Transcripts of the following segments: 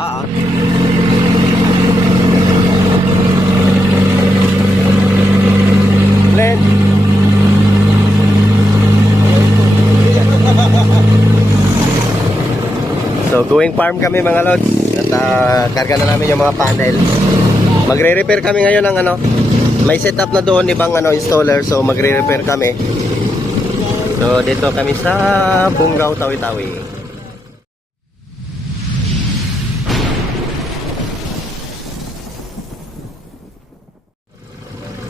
Oo. Len. So going farm kami mga lods. At karga na namin yung mga panel. Magre-repair kami ngayon ng ano. May setup na doon ibang ano installer, so magre-repair kami. So dito kami sa Bungaw, Tawi-Tawi.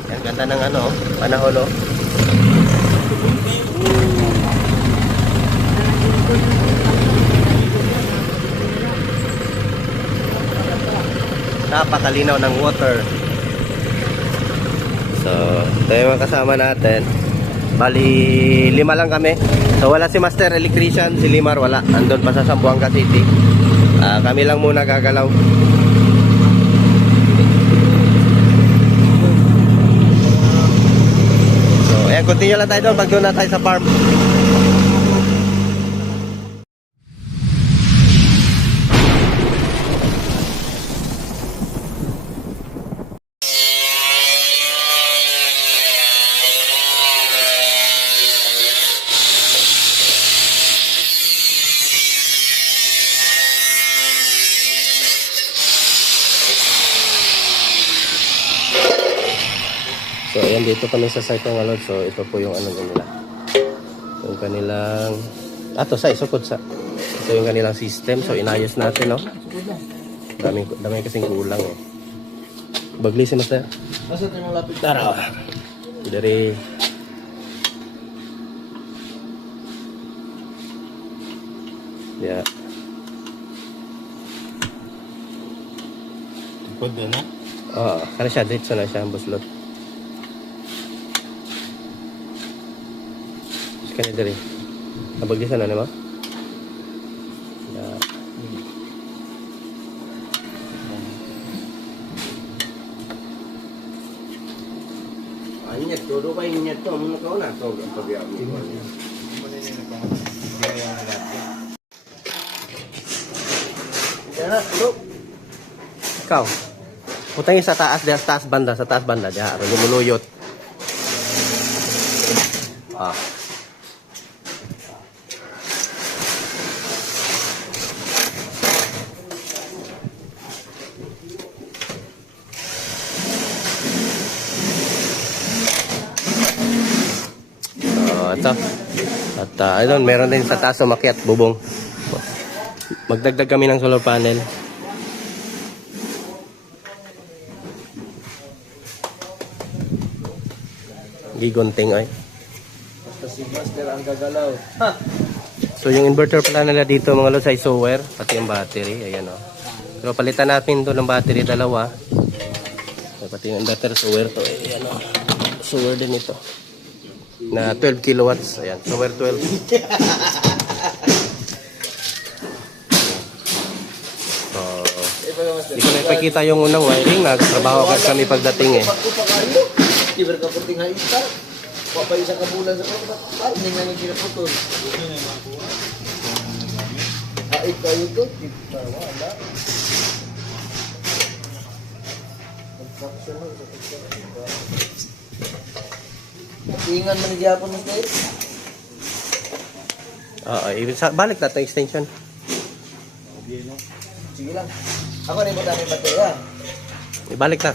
Ang ganda ng ano, panahon oh. Napakalinaw ng water. So, ito yung mga kasama natin. Bali, 5 lang kami. So, wala si Master Electrician, si Limar wala. Andun pa sa Zamboanga City. Kami lang muna gagalaw. So, ayan, continue lang tayo doon pag doon na tayo sa farm. So ayan, dito kami sa site ng alod. So ito po yung ano nila. Yung kanilang to sa isukod sa. Ito yung kanilang system. So inayos natin, no. Dami kasing kulang eh. Bagli si Master. Nasa tayo lapit. Tara. Dari yeah. Tipod na na? Oo, kaya siya dito na siya ang buslot. Kani dari. Abag di sana naman. Yeah. Anyat todo pa inyat to mo ko na to pagya mo. Ikaw. Putangin sa taas banda, sa taas banda diha ro lumuluyot. Ah. Ito. At ayun, meron din sa taas umakyat bubong. Magdagdag kami ng solar panel. Gigonting ay. Basta si Master ang gagalaw. So yung inverter pala nila dito mga lods ay solar, pati yung battery, ayan oh. Pero palitan natin to ng battery dalawa. So, pati yung inverter solar to, ayan oh. Solar din ito. Na 12 kilowatts, ayan, solar 12. So, hindi ko na ipakita yung unang wiring, nagtrabaho kami pagdating eh. Tiber ka puting na isa. Papay sa kabulan sa kapatid. Ay, hindi nga nagkinaputol. Ay, kayo to. Wala. Ingan man ni Japon ng tayo. Balik na itong extension. Sige lang. Ako rin mo dami baterya. Ibalik na.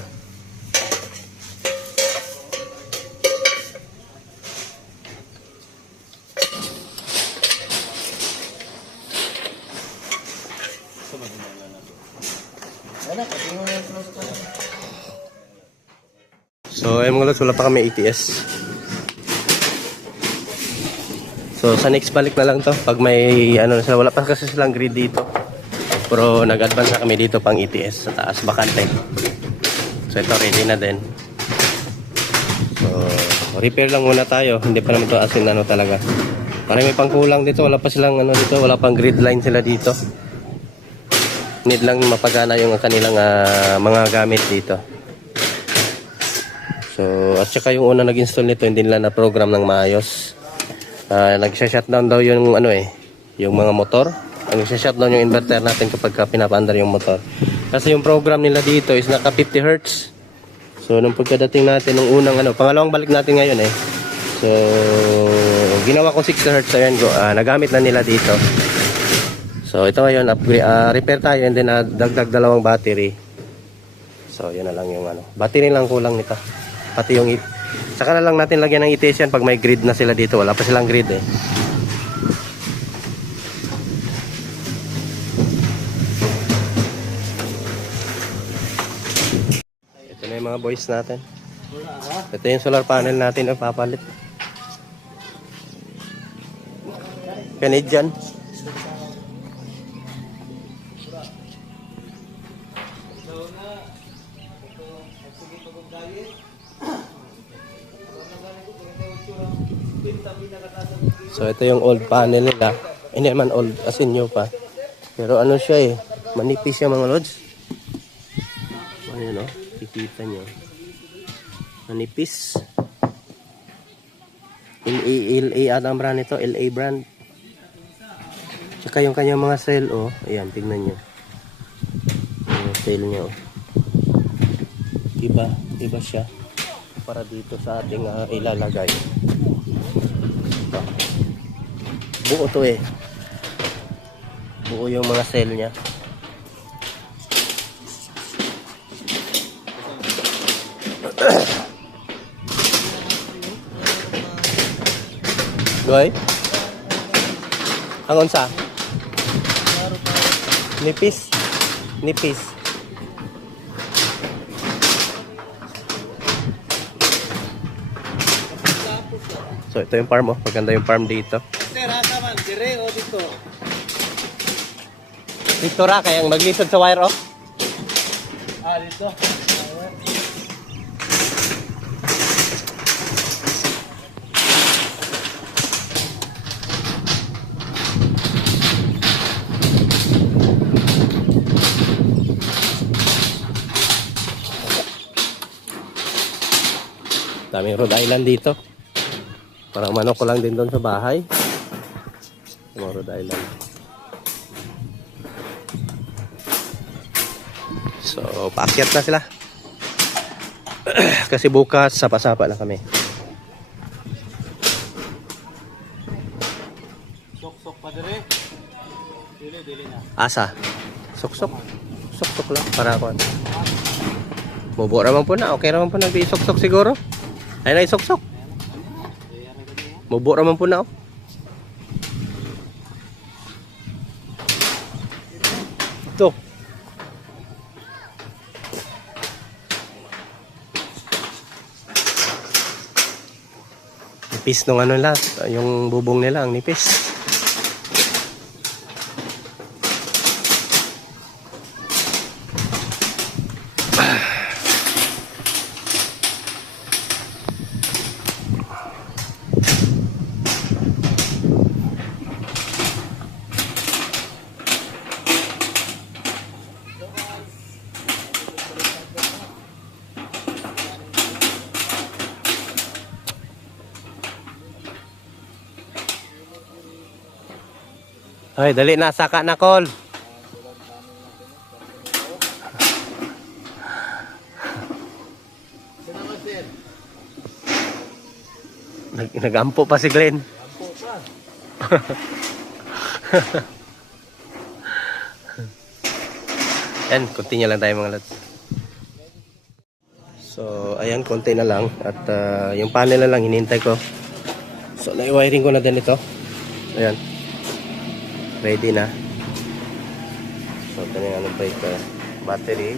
So ayun mga lods, wala pa kami ATS. So sa next balik na lang to pag may ano sila, wala pa kasi silang grid dito. Pero nag-advance na kami dito pang ETS sa taas, bakante. So ito ready na din. So repair lang muna tayo, hindi pa naman to asin ano talaga. Para may pangkulang dito, wala pa silang ano dito, wala pang grid line sila dito. Need lang mapagana yung kanilang mga gamit dito. So at saka yung una nag-install nito hindi nila na program ng maayos. Nag-shutdown daw yung ano yung mga motor. Shutdown yung inverter natin kapag pinapaandar yung motor. Kasi yung program nila dito is naka 50 Hz. So nung pagkadating natin nung unang pangalawang balik natin ngayon eh. So ginawa ko 60 Hz, ayan ko, nagamit na nila dito. So ito ngayon, upgrade, repair tayo and then dagdag dalawang battery. So yun na lang yung battery lang kulang nito. Pati yung saka na lang natin lagyan ng ETS yan pag may grid na sila dito. Wala pa silang grid eh. Ito na yung mga boys natin. Ito yung solar panel natin na papalit. Canadian. So ito yung old panel nila. Hindi naman old as in new pa. Pero ano siya eh, manipis siya mga lods. Ayun o, kikita nyo. Manipis. LA ata ang brand nito, LA brand. Tsaka yung kanyang mga cell ayan, tignan nyo. Yung cell nyo. Diba siya? Para dito sa ating ilalagay. Buo to eh. Buo yung mga cell niya. Goy? Ang unsa? Nipis. Nipis. So ito yung farm Maganda yung farm dito. Sir, asa man, dire o dito? Dito ra kayang maglisod sa wire Dito. Daming Rhode Island dito. Parang manok ko lang din doon sa bahay. Mga Rhode Island. So, paakyat na sila. Kasi bukas, sapa-sapa na kami. Sok-sok pa dire. Dili na. Asa? Sok-sok. Sok-sok lang. Para ako. Bubo naman po na. Okay naman po nag-isok-sok siguro. Ay na isok-sok. Bubo naman po na Ito. Nipis nung nila, yung bubong nila ang nipis. Ay, dali na, saka na, Col. Nagampo pa si Glenn. Ampo pa. Yan, continue lang tayo mga lads. So, ayan, konti na lang. At yung panel na lang, hinintay ko. So, na-wiring ko na din ito. Ayan. Ready na. So, ito na yung breaker. Battery.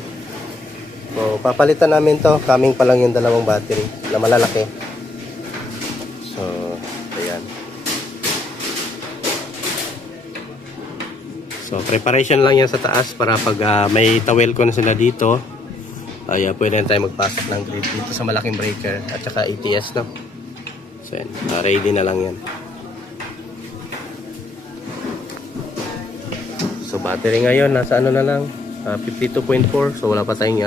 So, papalitan namin to. Coming pa lang yung dalawang battery na malalaki. So, ayan. So, preparation lang yan sa taas para pag may towel ko na sila dito, ay pwede na tayo magpasok ng grid dito sa malaking breaker at saka ATS, no? So, yan. Ready na lang yan. So, battery ngayon, nasa ano na lang, 52.4. So, wala pa tayong,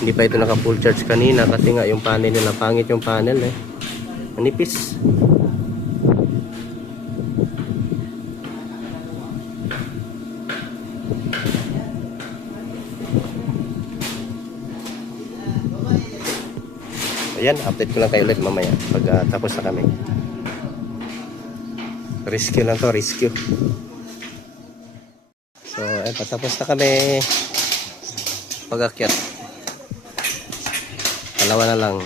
hindi pa ito naka full charge kanina kasi nga yung panel nila, pangit yung panel eh. Manipis. yan, update ko lang kayo ulit mamaya pag tapos na kami. Rescue lang to, rescue. So, ayun, patapos na kami pag-akyat. Dalawa na lang.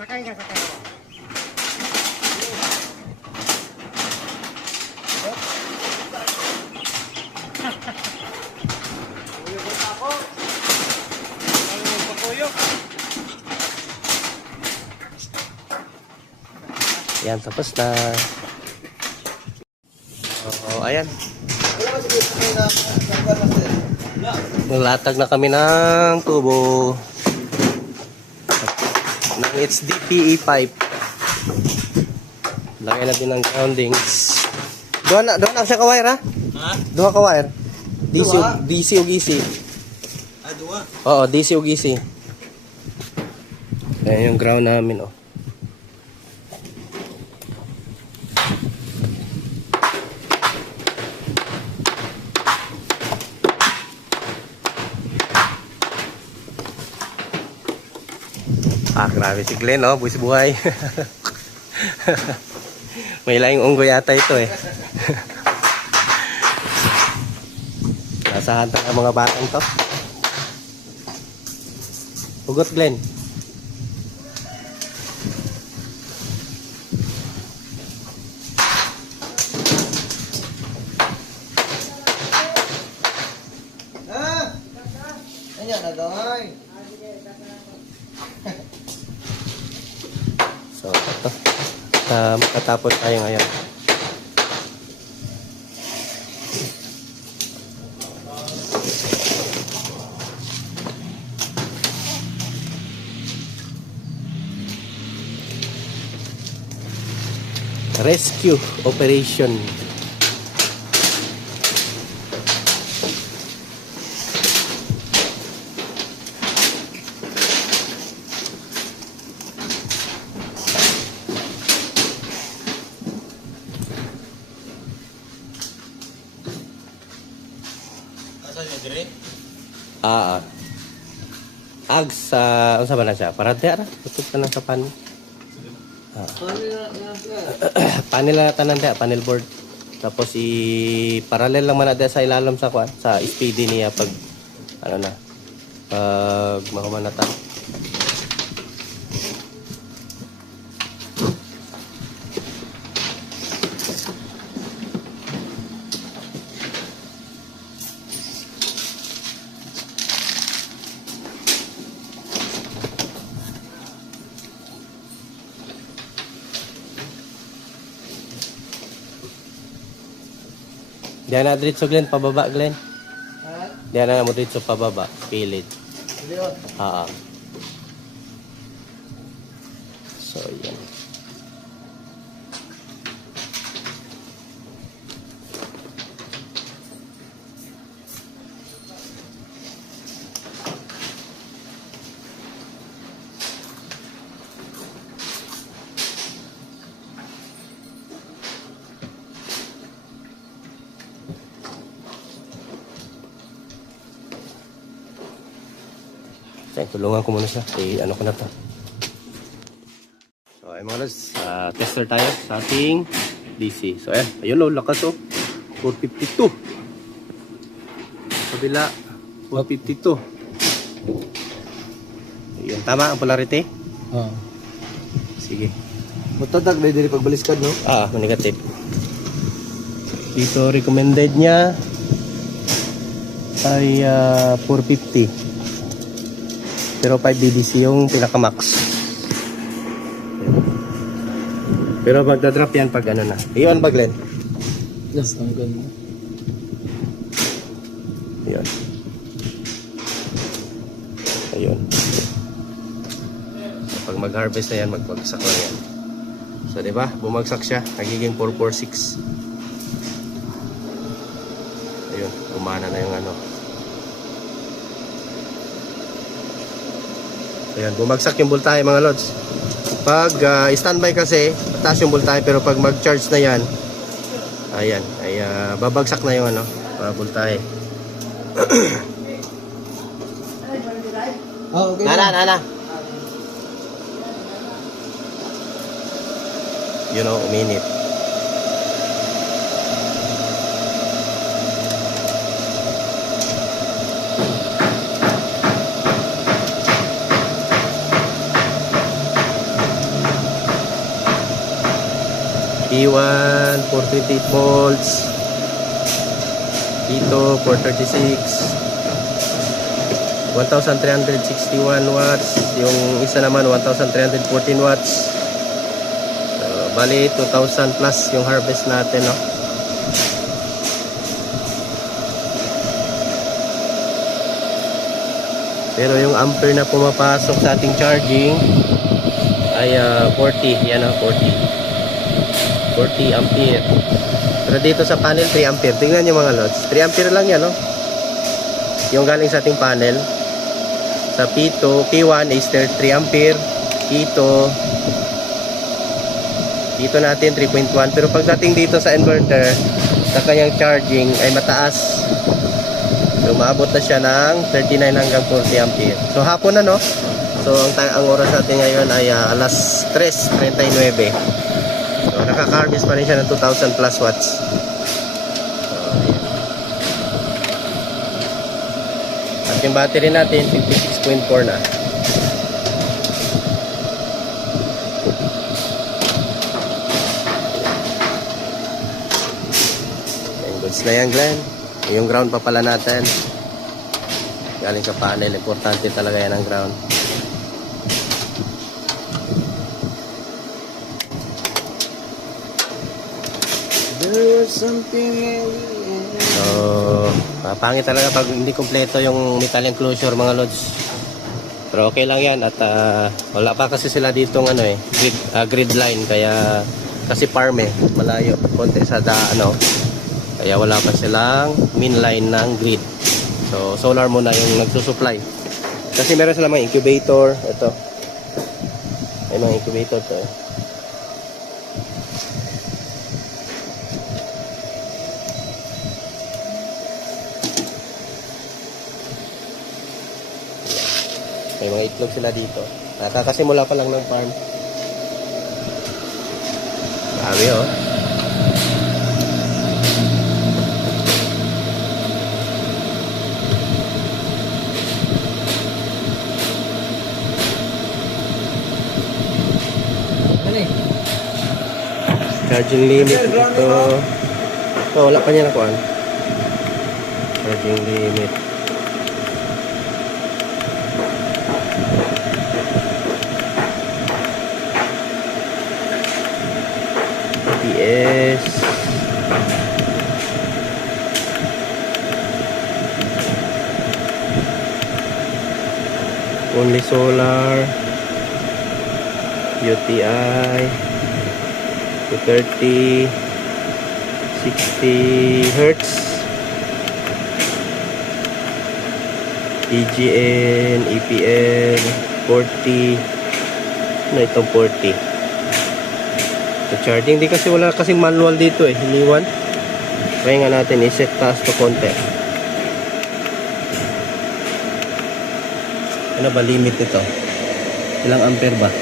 Sakay ka, sakay. Yan, tapos na. Oo, ayan. Wala ba sige na sangkar master? Nalatag na kami ng tubo ng HDPE pipe. Lagay natin ng groundings. Doon na siya ka-wire, ha? Ha? Doon ka-wire. DC, Duha? DC o GC. Ah, duwa. Oo, DC o GC. Ayan yung ground namin, oh. Grabe si Glenn, oh. Buwis buhay. May laing unggoy yata ito, eh. Nasa hantang ang mga batang to. Hugot, Glenn. Ha? Ano nagaway? So, ito. Makatapos tayo ngayon. Rescue operation. Ag sa unsa ba na siya? Para diara tutok ka na sa pan. Panel na tanan dia, panel board. Tapos parallel lang man na sa ilalim sa kwan, sa SPD niya pag ano na. Pag mahumanatan. Diyan na diretso Glenn, pababa Glenn. Ha? Diyan na mo diretso pababa, pilit. Hindi oh. So, yan. So, tulungan ko muna siya. Ano ko na to. So, ay mga lods, tester tayo sa ating DC. So, ayan. Ayun o, lakas o. 452. Kabila, 452. Ayun, tama ang polarity? Oo. Sige. Matadag na diri pagbaliskad, no? Negative. Dito, recommended niya ay 450. Pero 5 BBC yung pinaka-max. Pero magdadrop yan pag ano na. Iyon ba, Glenn? Yes, ang ganda. Ayun. Ayun. So, pag mag-harvest na yan, magbagsak lang yan. So, di ba? Bumagsak siya. Nagiging 446. Ayun. Kumana na yung ano. Ayan, bumagsak yung voltahe mga lods. Pag standby kasi, taas yung voltahe, pero pag mag-charge na yan, ayan, ay babagsak na yung ano, voltahe. Okay. Nana. You know, uminit. P1 428 volts, dito 436, 1361 watts, yung isa naman 1314 watts. So, bali 2000 plus yung harvest natin, no? Pero yung ampere na pumapasok sa ating charging ay 40, yan, 40 ampere. Pero dito sa panel 3 ampere. Tingnan nyo mga lods, 3 ampere lang yan, no? Yung galing sa ating panel. Sa P1 is 3 ampere. Dito natin 3.1. Pero pagdating dito sa inverter, sa kanyang charging ay mataas. So maabot na siya ng 39 hanggang 40 ampere. So hapon na, no? So ang oras natin ngayon ay alas 3:39. So nakaka-harvest pa rin siya ng 2,000 plus watts. At yung battery natin 56.4 na. Yung goods na yan, Glenn. Yung ground pa pala natin galing sa panel. Importante talaga yan ang ground. There's something So, pangit talaga pag hindi kompleto yung metal enclosure mga lods. Pero okay lang yan at wala pa kasi sila ditong grid line, kaya kasi farm malayo konti sa kaya wala pa silang main line ng grid. So solar muna yung nagsusupply. Kasi meron sila mga incubator, ito. May mga incubator to. May mga itlog sila dito. Nakakasimula pa lang ng farm. Sabi, oh. Charging limit ito. Oh, wala pa niya nakuhaan. Charging limit. PS. Only solar. UTI 230 60 Hertz, EGN, EPN 40. Ano itong 40? Sa charging, di kasi wala kasing manual dito eh, hiniwan. Try nga natin i-set taas to konti. Ano ba limit nito? Ilang ampere ba?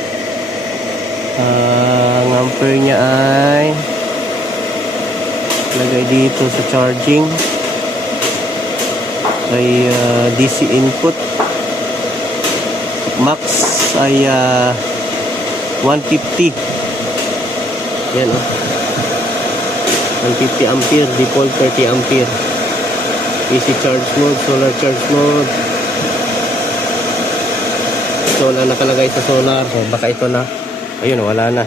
Ang ampere niya ay lagay dito sa charging ay DC input, max ay 150. Yan oh, 150 ampere, default 30 ampere. AC charge mode, solar charge mode. Solar nakalagay sa solar, so baka ito na. Ayun, wala na.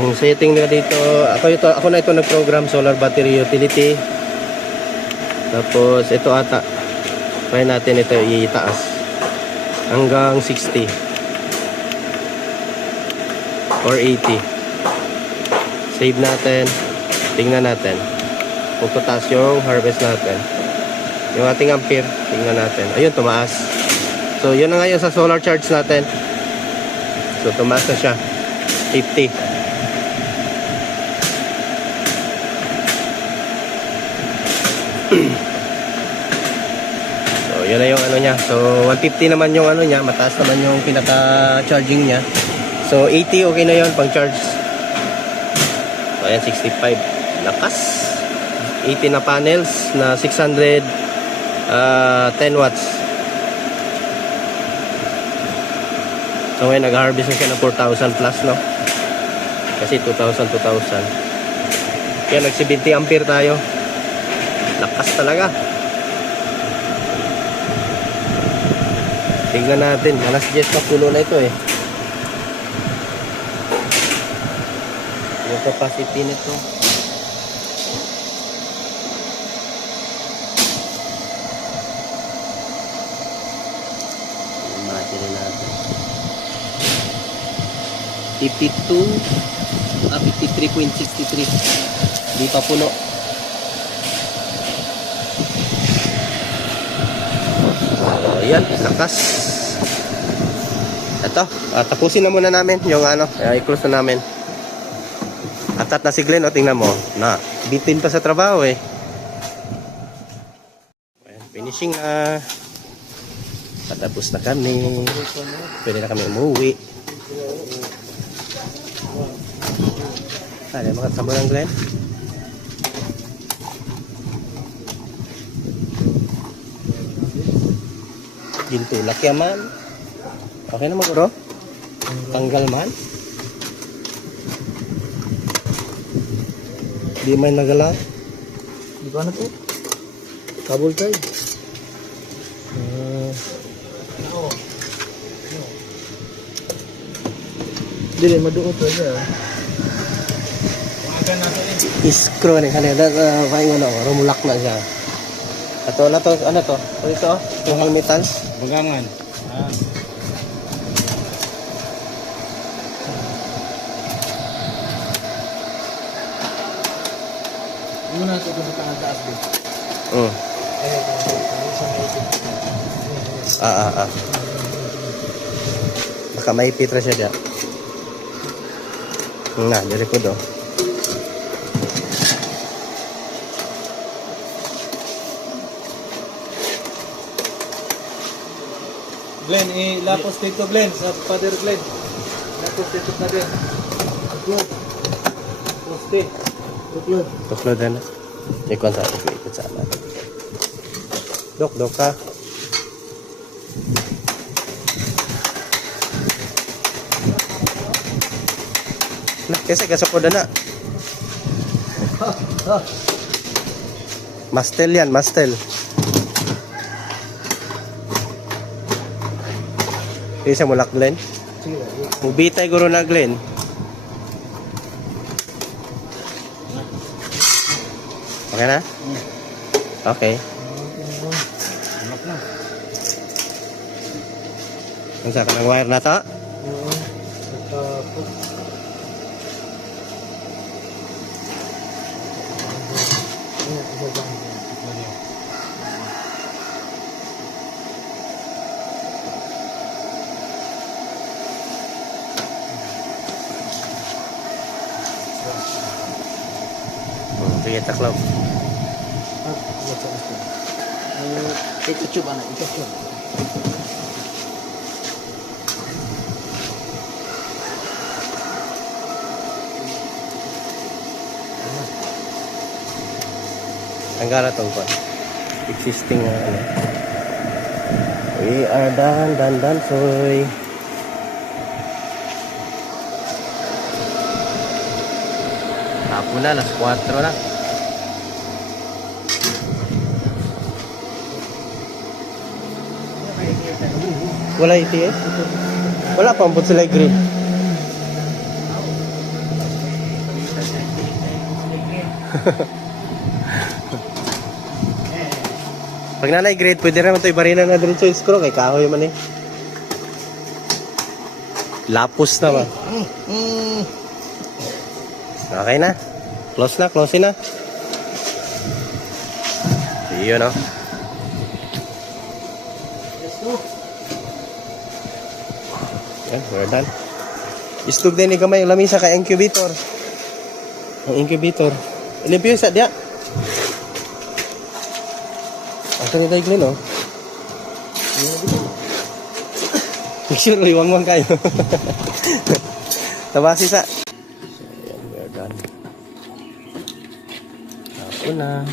Ang setting nila dito, ako na ito nag-program, solar battery utility. Tapos ito ata, try natin ito itaas hanggang 60 or 80. Save natin, tingnan natin kung tataas yung harvest natin, yung ating ampere. Tingnan natin, ayun, tumaas. So yun na ngayon sa solar charge natin. So tumaas na siya 50. So, yun na yung ano niya. So, 150 naman yung ano niya. Mataas naman yung pinaka-charging niya. So, 80 okay na yun pang charge. So, ayan, 65. Lakas. 80 na panels na 610 watts. So, ngayon, nag-harvest na siya ng 4,000 plus, no? Kasi 2,000. Kaya, nag-70 ampere tayo. Lakas talaga. Tingnan natin. Alas 10 pa pulo na ito eh. Yung capacity nito. Yung battery natin. 53.63. Di pa puno. Ayan, lakas. Ito, tapusin na muna namin yung ano, i-close na namin. Atat na si Glenn, o, tingnan mo. Na, bitin pa sa trabaho eh. Ayan, finishing na. Patapos na kami. Pwede na kami umuwi. Ano, makasama ng Glenn? Gintulak yaman. Okay na maguro? Tanggal man? Di man nagala? Di ba na to? Kabul tayo. Dili, maduot to siya. Iskro ni kanina. Pahingo na, rumulak na siya. Ito na to, ano to? Ito, yung metals. Bagangan. Muna ito kung sa taas din. Baka may pitra siya dyan. Na, diri ko do. Glenn, ilapos dito Glenn, sa Father Glenn. Lapos dito na din. Poste. Tuklo din. Ikon sa atin. Ikot sa atin. Dok ka. Kasi kasako na. Mastel yan, mastel. Hindi siya mulak, Glenn. Mubitay guro na, Glenn. Okay na? Okay. Ang sa kanang wire na to. Oo. Tapos. Sige, taklaw. Ito coba na, ito coba. Anggara tong kon. Existing ano. We are done, soy. Hapon na, alas 4 na. Wala ETS? Wala pa, ambot sila green. Pag nanay grade, pwede naman ito ibarilan na diretso yung screw kay kahoy man eh. Lapos na ba? Okay na. Close na. Yun no. Yan, we're done. Istog din ni gamay yung lamisa kay incubator. Ang incubator. Limpyo sa dia. Ito ni Daiglin, no? Make sure, iwang-wang kayo. Tabasi sa. So, ayan, we're done. Ako na.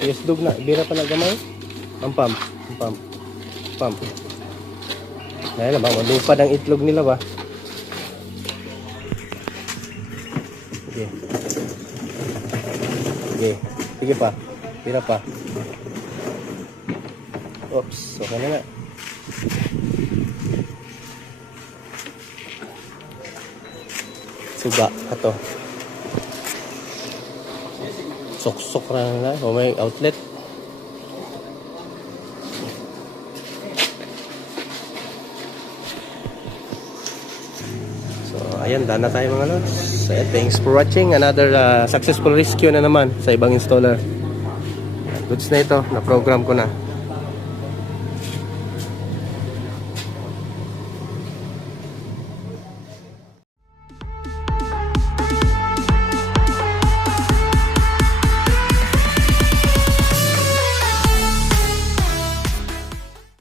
Yes, dug na. Bira pa na gamay. Ang pump. Dahil na ba, malupad ang itlog nila ba? Sige pa. Bira pa. Oops. Okay na nga. Suga. Ato. Sok-sok na. O may outlet. So, ayan. Daan na tayo mga lods. So, thanks for watching. Another successful rescue na naman sa ibang installer. Goods na ito. Na-program ko na.